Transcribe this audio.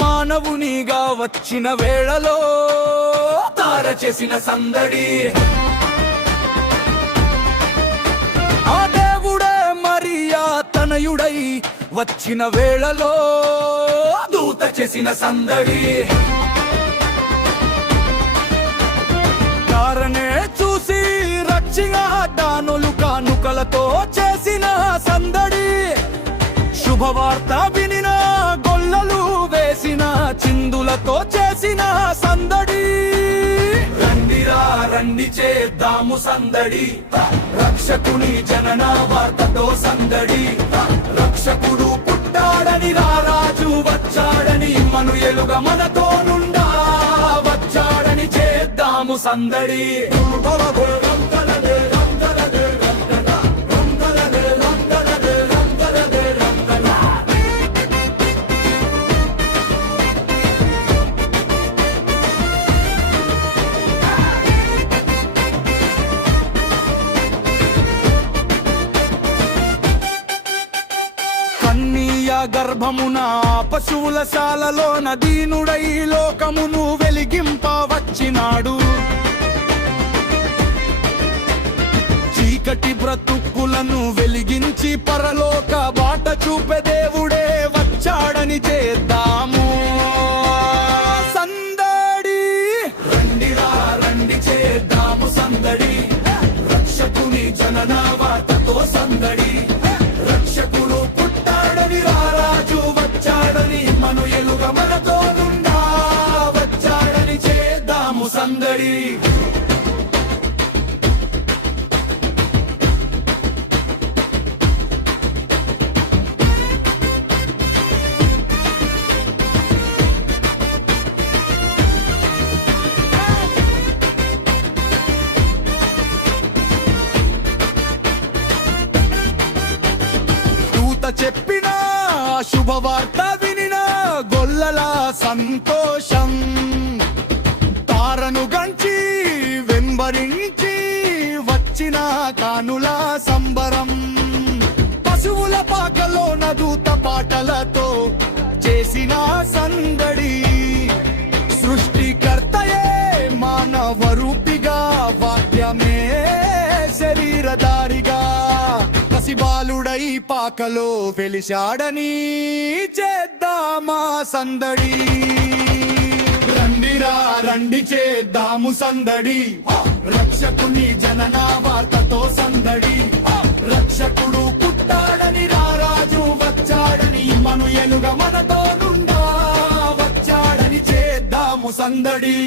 మానవునిగా వచ్చిన వేళలో తార చేసిన సందడి, ఆ దేవుడే మరియా తనయుడై వచ్చిన వేళలో దూత చేసిన సందడి, తారనే చూసి రక్షిగా దానులు కానుకలతో చేసిన సందడి, శుభవార్త వినిన గొల్లలు వేసిన చిందులతో చేసిన సందడి. రండిరా రండి చేద్దాము సందడి, రక్షకుని జనన వార్తతో సందడి, రక్షకుడు పుట్టాడని రారాజు వచ్చాడని ఇమ్మనుయేలుగా మనతో నుండా వచ్చాడని చేద్దాము సందడి. గర్భమున పశువుల శాలలోన దీనుడై లోకమును వెలిగింప వచ్చినాడు, చీకటి బ్రతుకులను వెలిగించి పరలోక బాట చూపే దేవుడే వచ్చాడని చేద్దాము సందడి. రండిరా రండి చేద్దాము సందడి, రక్షకుని జనన వార్తతో సందడి, రక్షకుడు పుట్టాడని రారాజు వచ్చాడని ఇమ్మనుయేలుగా మనతో నుండా వచ్చాడని చేద్దాము సందడి. చెప్పిన శుభవార్త వినిన గొల్లల సంతోషం, తారను గంచి వెంబరించి వచ్చిన కానుల సంబరం, పశువుల పాకలోన దూత పాటలతో చేసిన సందడి, సృష్టికర్తయే మానవ రూపిగా వాక్యమే శరీరధారిగా బాలుడై పాకలో వెలిశాడని చేద్దామా సందడి. రండిరా రండి చేద్దాము సందడి, రక్షకుని జనన వార్తతో సందడి, రక్షకుడు పుట్టాడని రారాజు వచ్చాడని ఇమ్మనుయేలుగా మనతో నుండా వచ్చాడని చేద్దాము సందడి.